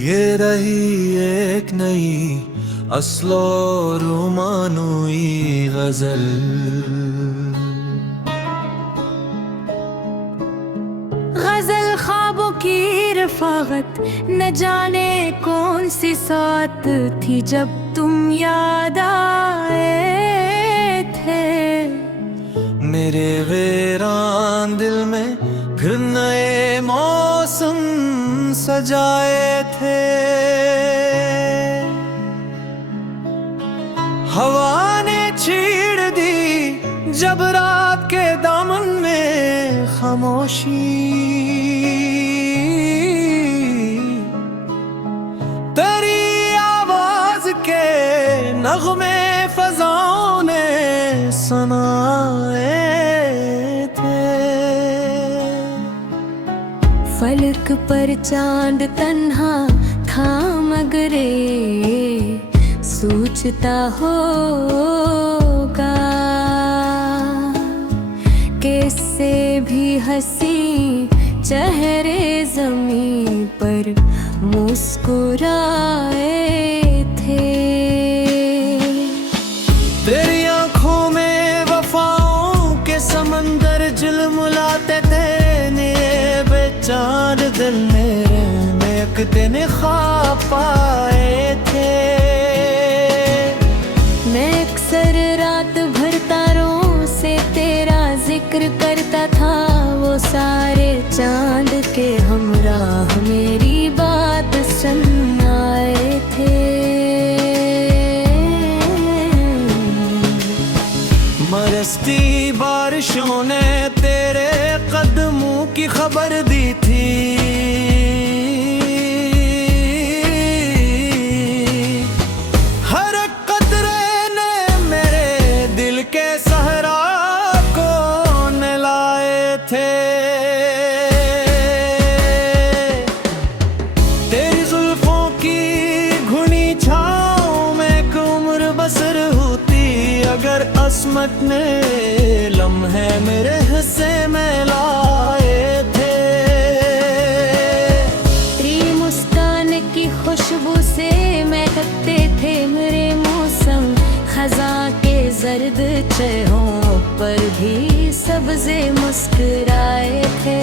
ये रही एक नई अस्लो रोमानुई गजल। गजल ख्वाबों की रफाकत, न जाने कौन सी साथ थी जब तुम याद आए थे। मेरे वीरान दिल में फिर नए मौसम सजाए थे। हवा ने छेड़ दी जब रात के दामन में खामोशी, तेरी आवाज के नगमे फज़ाओं ने सुनाए थे। फलक पर चांद तन्हा था मगरे सोचता होगा किससे भी हंसी चेहरे ज़मीं पर मुस्कुराए थे। तेरी आंखों में वफाओं के समंदर झिलमिलाते थे। नीले बेचार दिल मेरे में एक दिन ख्वाब पाए थे। मैं अक्सर रात भर तारों से तेरा जिक्र करता था। वो सारे चांद के हमराह मेरी बात सुन आए थे। बरसती बारिशों ने तेरे कदमों की खबर दी थी। हर कतरे ने मेरे दिल के सहरा को नहलाए थे। तेरी जुल्फों की घुनी छाँव में एक उम्र बसर होती अगर अस्मत ने लम्हे मेरे हिस्से में लाए थे। तेरी मुस्कान की खुशबू से महकते थे मेरे मौसम। खज़ां के जर्द चेहरों पर भी सब्ज़े मुस्कुराए थे।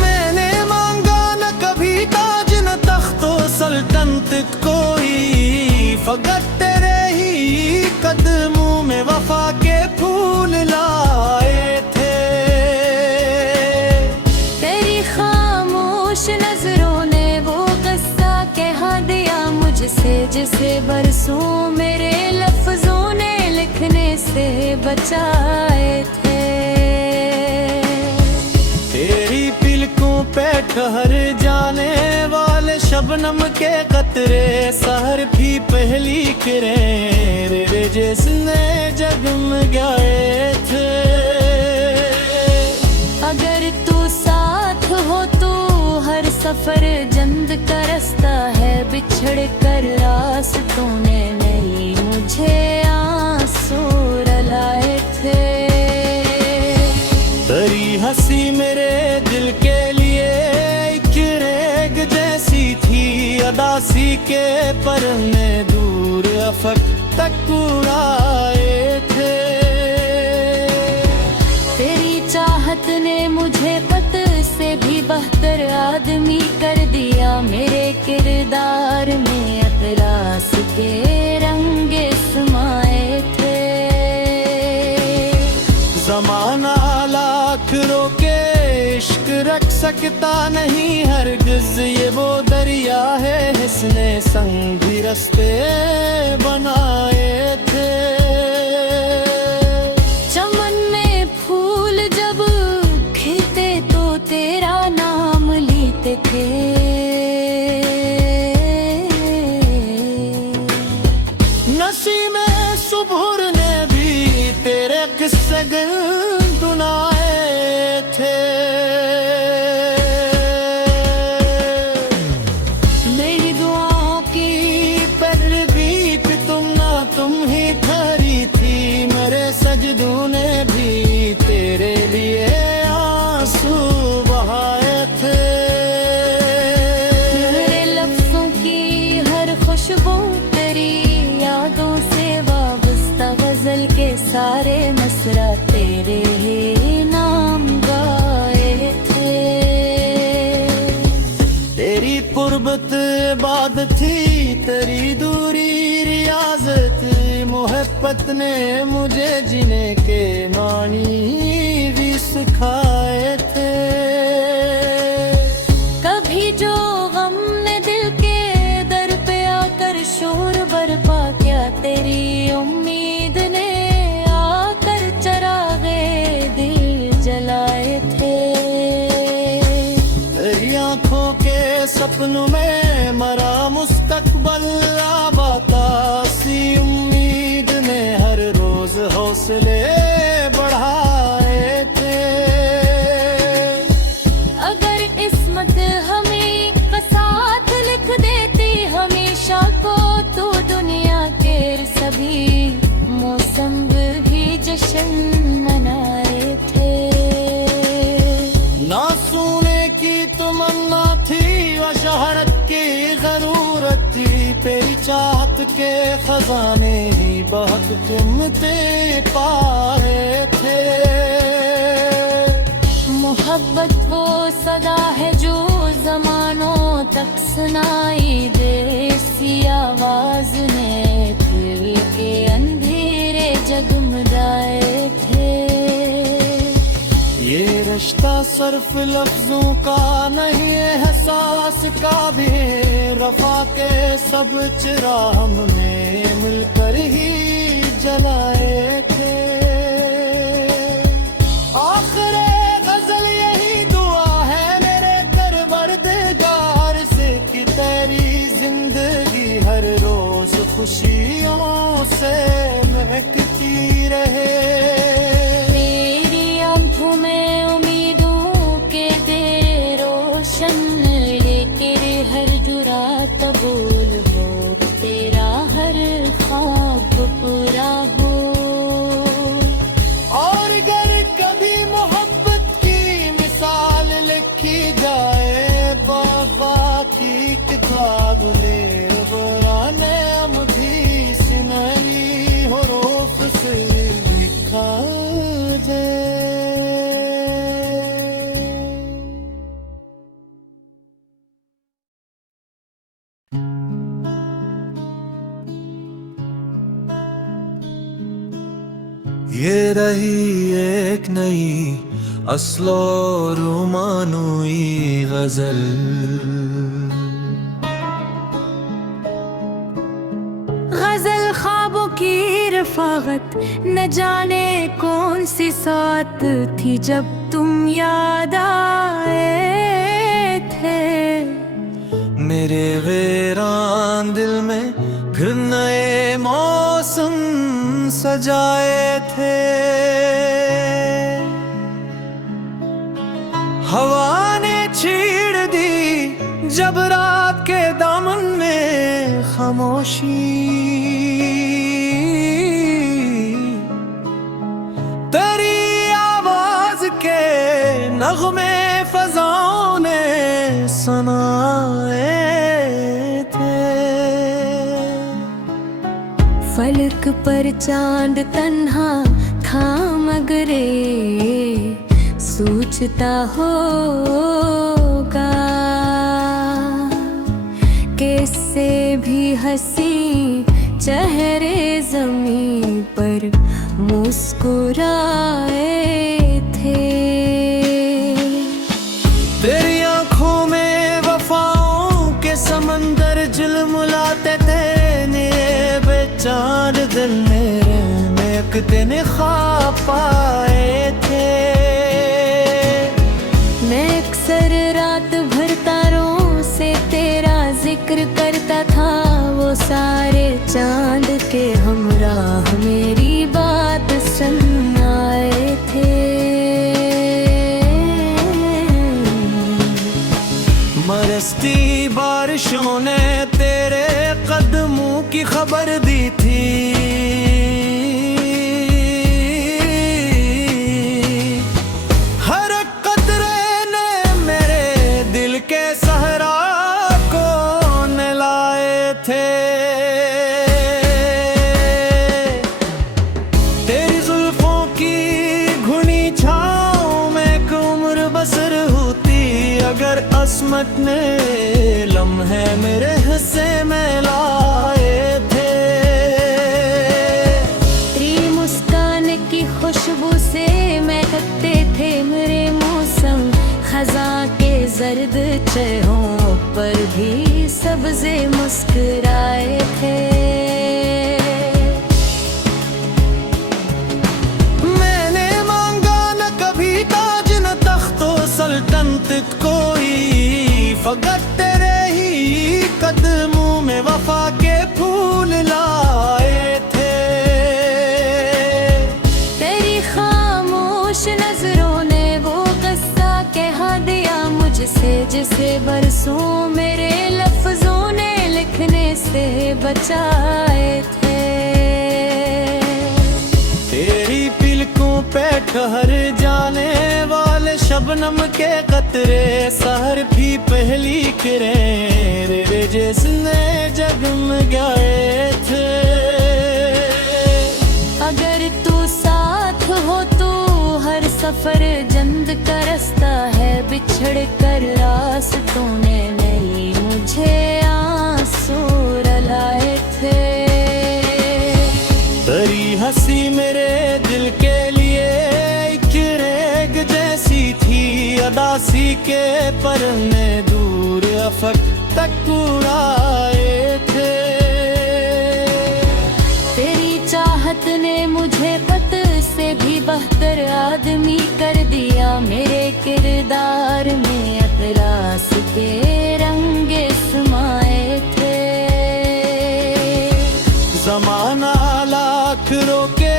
मैंने मांगा न कभी ताज न तख्तो सल्तनत कोई, फकत तेरे ही कदमों में वफा के फूल लाए थे। तेरी खामोश नजरों ने वो किस्सा कह दिया मुझसे जिसे बरसों मेरे लफ्जों ने लिखने से बचाए थे। तेरी पिलकों पे ठहर जाने वाले शबनम के कतरे सहर भी पहली किरणें रे जिसने जगमगाए थे। अगर तू साथ हो तो हर सफर जंद का रास्ता है। बिछड़ कर रास्तों ने नहीं मुझे आंसू रुलाए थे। तेरी हंसी मेरे दिल के लिए एक रेग जैसी थी। अदासी के पर में दूर अफक तक उड़ाए थे। तेरी चाहत ने मुझे पत से भी बेहतर आदमी कर दिया। मेरे किरदार में अखलास के रंग समाए थे। जमाना लाख रोके इश्क रख सकता नहीं हरगिज। ये वो दरिया है इसने संग भी रास्ते बनाए थे। चमन में फूल जब खिलते तो तेरा नाम लेते थे। नसीब में सुबुर ने भी तेरे किस्से गुनगुनाए थे। मेरी दुआओं की पैरवी पे तुम ही थे। सारे मसरा तेरे ही नाम गाए थे। तेरी कुर्बत इबादत थी, तेरी दूरी रियाजत, मोहब्बत ने मुझे जीने के मानी भी सिखाए थे। कभी जो गम ने दिल के दर पे आकर शोर बरपा किया, तेरी उम्मीद ने आकर चरागे दिल जलाए थे। तेरी आंखों के सपनों में मरा मुस्तकबल आबाता सी, उम्मीद ने हर रोज हौसले बढ़ाए थे। अगर किस्मत हमें साथ लिख देती हमेशा को, तो दुनिया के सभी मौसम भी जश्न मनाए थे। ना सोने की तमन्ना थी व शहरत की जरूरत थी, तेरी चाहत के खजाने ही बहुत कीमते पाए थे। मोहब्बत वो सदा है जो जमानों तक सुनाई दे, सी आवाज ने दिल के अंधेरे जगमगाए थे। ये रिश्ता सिर्फ लफ्जों का नहीं है, एहसास का भी, रफा के सब चिराग हमने मिलकर ही जलाए थे। आखिर गजल यही दुआ है मेरे परवरदिगार से कि तेरी जिंदगी हर रोज खुशियों से महकती रहे। तेरी आंखों में उम्मीदों के दे रोशन, लेके हर जुरा कबूल हो, तेरा हर ख्वाब पूरा हो। और अगर कभी मोहब्बत की मिसाल लिखी जाए, बाबा की किताब में बुराने हम भी सिनारी हुरूफ से लिखा जाए। ये रही एक नई अस्लो रुमानुई गजल, गजल ख्वाबों की रफाकत, न जाने कौन सी साथ थी जब तुम याद आए थे। मेरे वीरान दिल में फिर नए मौसम सजाए थे। हवा ने छेड़ दी जब रात के दामन में खामोशी, तेरी आवाज के नगमे फजाओं ने सुनाए थे। फलक पर चांद तन्हा था मगरे, सोचता होगा कैसे भी हंसी चेहरे जमीन पर मुस्कुराए थे। तेरी आंखों में वफाओं के समंदर झिलमिलाते थे, नीले बेचार दिल मेरे में एक दिन ख्वाब पाए थे। मैं अक्सर रात भर तारों से तेरा जिक्र करता था, वो सारे चांद के हमराह मेरी बात सुन आए थे। बरसती बारिशों ने तेरे कदमों की खबर दी थी, हर कतरे ने मेरे दिल के सहरा को नहलाए थे। किस्मत ने लम्हे मेरे हिस्से में लाए थे। तेरी मुस्कान की खुशबू से महकते थे मेरे मौसम, खज़ां के जर्द चेहरों पर भी सब्ज़े मुस्कुराए थे। मैंने मांगा न कभी ताज न तख्तो सल्तनत कोई, फकत तेरे ही कदमों में वफा के फूल लाए थे। तेरी खामोश नजरों ने वो किस्सा कहा दिया मुझसे, जिसे बरसों मेरे लफ्जों ने लिखने से बचाए थे। तेरी पलकों पे ठहर जाने वाले शबनम के कतरे, सहर भी पहली किरणें जिसने जगमगाए थे। अगर तू साथ हो तो हर सफर जंद का रास्ता है, बिछड़ कर रास्तों ने नहीं मुझे आंसू रुलाए थे। तेरी हंसी मेरे दिल के लिए एक रेग जैसी थी, अदासी के परने दूर अफक तक उड़ाए थे। तेरी चाहत ने मुझे खत से भी बेहतर आदमी कर दिया, मेरे किरदार में अतरास के रंग समाए थे। जमाना लाख रोके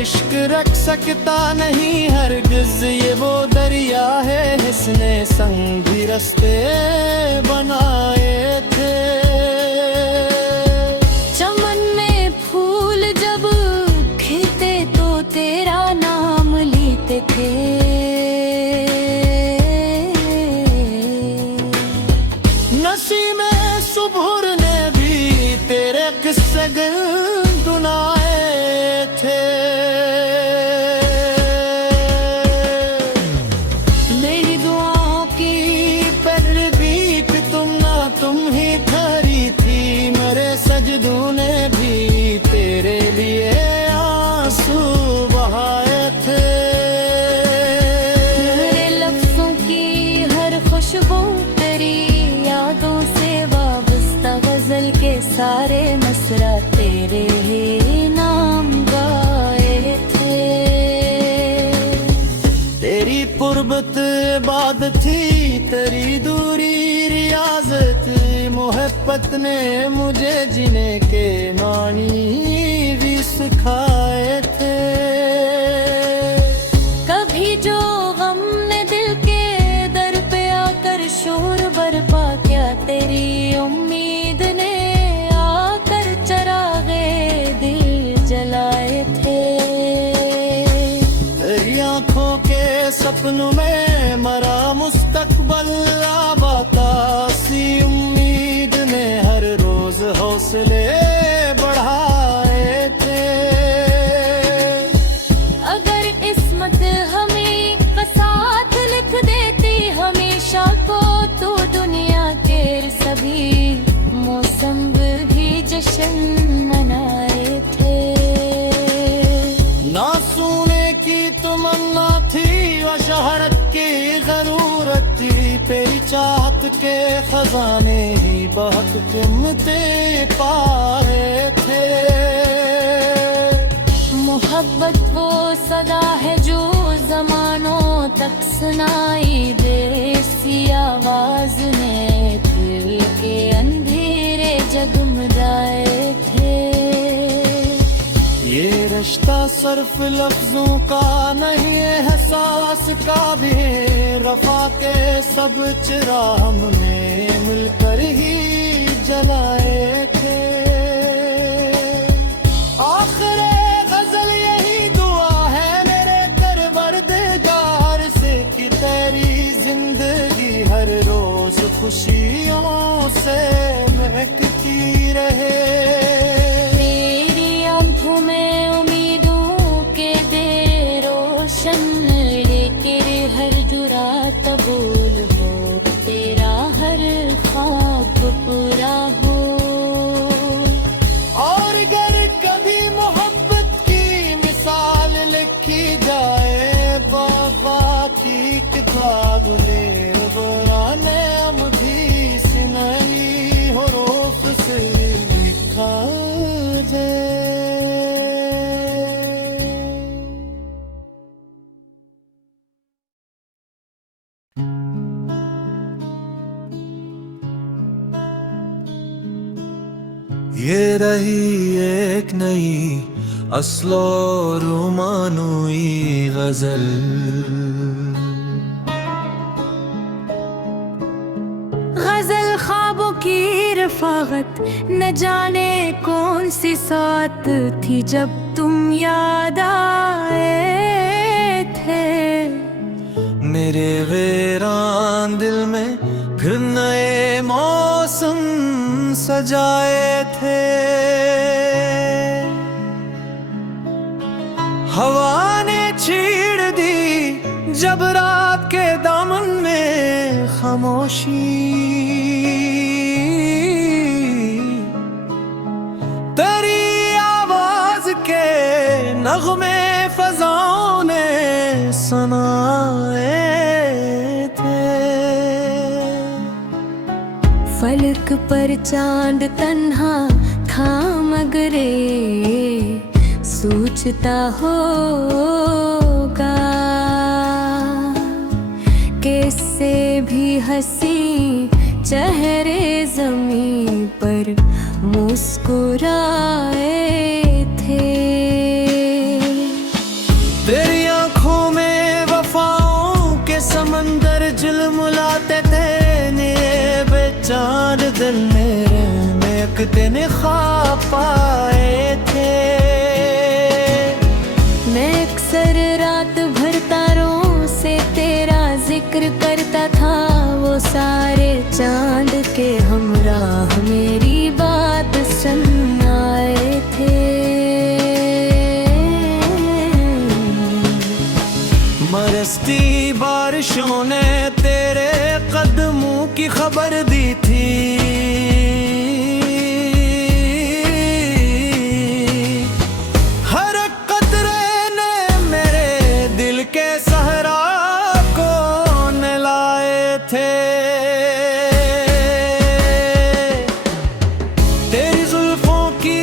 इश्क रख सकता नहीं हरगिज, ये वो दरिया है जिसने संगी रस्ते बनाए थे। चमन में फूल जब खिलते तो तेरा नाम लेते थे। नसीब में सुबह ने भी तेरे किस्से गुनगुनाए थे। मेरी दुआओं की परदीप तुम ही ठहरी थी, मेरे सजदों ने भी तेरे लिए आंसू बहाए थे। मेरे लफ्जों की हर खुशबू तेरी यादों से वाबस्ता, गजल के सारे मसरा तेरे ही नाम गाए थे। तेरी पुरबत बाद थी तेरी दूरी रियाजत, मोहब्बत ने मुझे जीने के मानी भी सिखाए थे। कभी जो गम ने दिल के दर पे आकर शोर बरपा किया, तेरी उम्मीद ने आकर चरागे दिल जलाए थे। तेरी आंखों के सपनों में मरा मुस्तकबल आबाता, सी उम्मीद ने हर रोज हौसले बढ़ाए थे। अगर किस्मत हमें साथ लिख देती हमेशा को, तो दुनिया के सभी मौसम भी जश्न मनाए थे। ना सोने की तमन्ना थी व शहरत की जरूरत थी, तेरी चाहत के खजाने ही बहुत कीमते पाए थे। मोहब्बत वो सदा है जो जमानों तक सुनाई दे, इसी आवाज ने दिल के अंधेरे जगमगाए थे। ये रिश्ता सिर्फ लफ्जों का नहीं है, एहसास का भी, रफा के सब चिराग हमने मिलकर ही जलाए थे। आखिर गजल यही दुआ है मेरे परवरदिगार से कि तेरी जिंदगी हर रोज खुशियों से महकती रहे। तेरी आंखों में उम्मीदों के दे रोशन, लेके हर दुरा कबूल हो तेरा ये रही एक नई अस्लो रोमानुई गजल। गजल ख्वाबों की रफाकत, न जाने कौन सी साथ थी जब तुम याद आए थे। मेरे वीरान दिल में फिर नए मौसम सजाए थे। हवा ने छेड़ दी जब रात के दामन में खामोशी, तेरी आवाज के नगमे फजाओं ने सुनाए थे। फलक पर चांद तन्हा था मगरे सोचता होगा कैसे भी हंसी चेहरे ज़मीं पर मुस्कुराए थे। तेरी आंखों में वफाओं के समंदर झिलमिलाते थे। बेचार दिल मेरे में एक दिन ख्वाब पाए थे। मैं अक्सर रात भर तारों से तेरा जिक्र करता था। वो सारे चांद के हमराह मेरी बात सुन आए थे। बरसती बारिशों ने तेरे कदमों की खबर दी थी। हर कतरे ने मेरे दिल के सहरा को नहलाए थे। तेरी जुल्फों की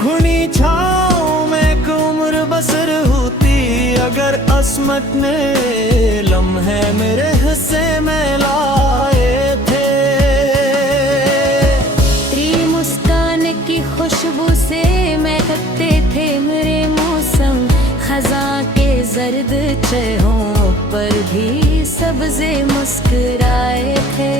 घुनी छाँव में एक उम्र बसर होती अगर अस्मत ने लम्हे मेरे हिस्से में लाए थे। तेरी मुस्कान की खुशबू से महकते थे मेरे मौसम। खज़ां के जर्द चेहरों पर भी सब्ज़े मुस्कुराए थे।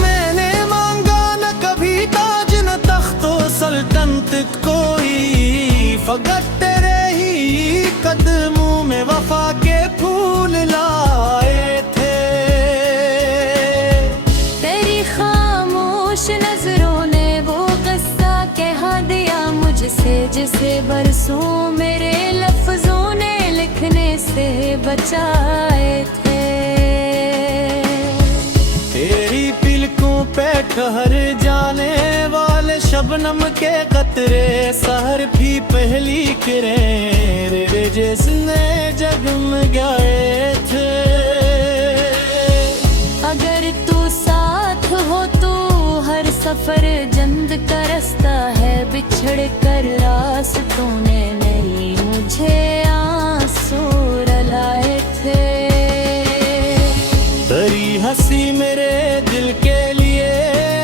मैंने मांगा न कभी ताज न तख्तो सल्तनत कोई, फकत तेरे ही कदमों में वफा के फूल लाए थे। तेरी खामोश नजरों ने वो किस्सा कह दिया मुझसे जिसे बरसों मेरे लफ्जों ने लिखने से बचाए थे। तेरी पिलकों पे ठहर जाने वाले शबनम के कतरे सहर भी पहली किरणें जिसने जगमगाए थे। अगर तू साथ हो तो हर सफर जंद का रास्ता है। बिछड़ कर रास्तों ने नहीं मुझे आंसू रुलाए थे। तेरी हंसी मेरे दिल के लिए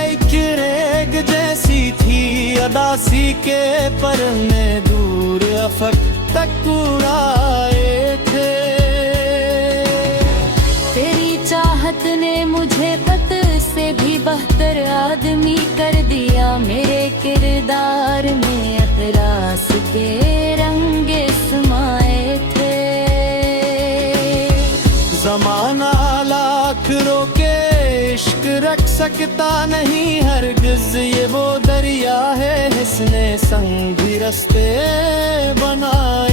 एक रेग जैसी थी। अदासी के पर में दूर अफक तक उड़ाए थे। तेरी चाहत ने मुझे पत से भी बेहतर आदमी कर दिया। मेरे किरदार में अखलास के रंग समाए थे। जमाना लाख रोके इश्क रख सकता नहीं हरगिज। ये वो दरिया है जिसने संग भी रस्ते बनाए।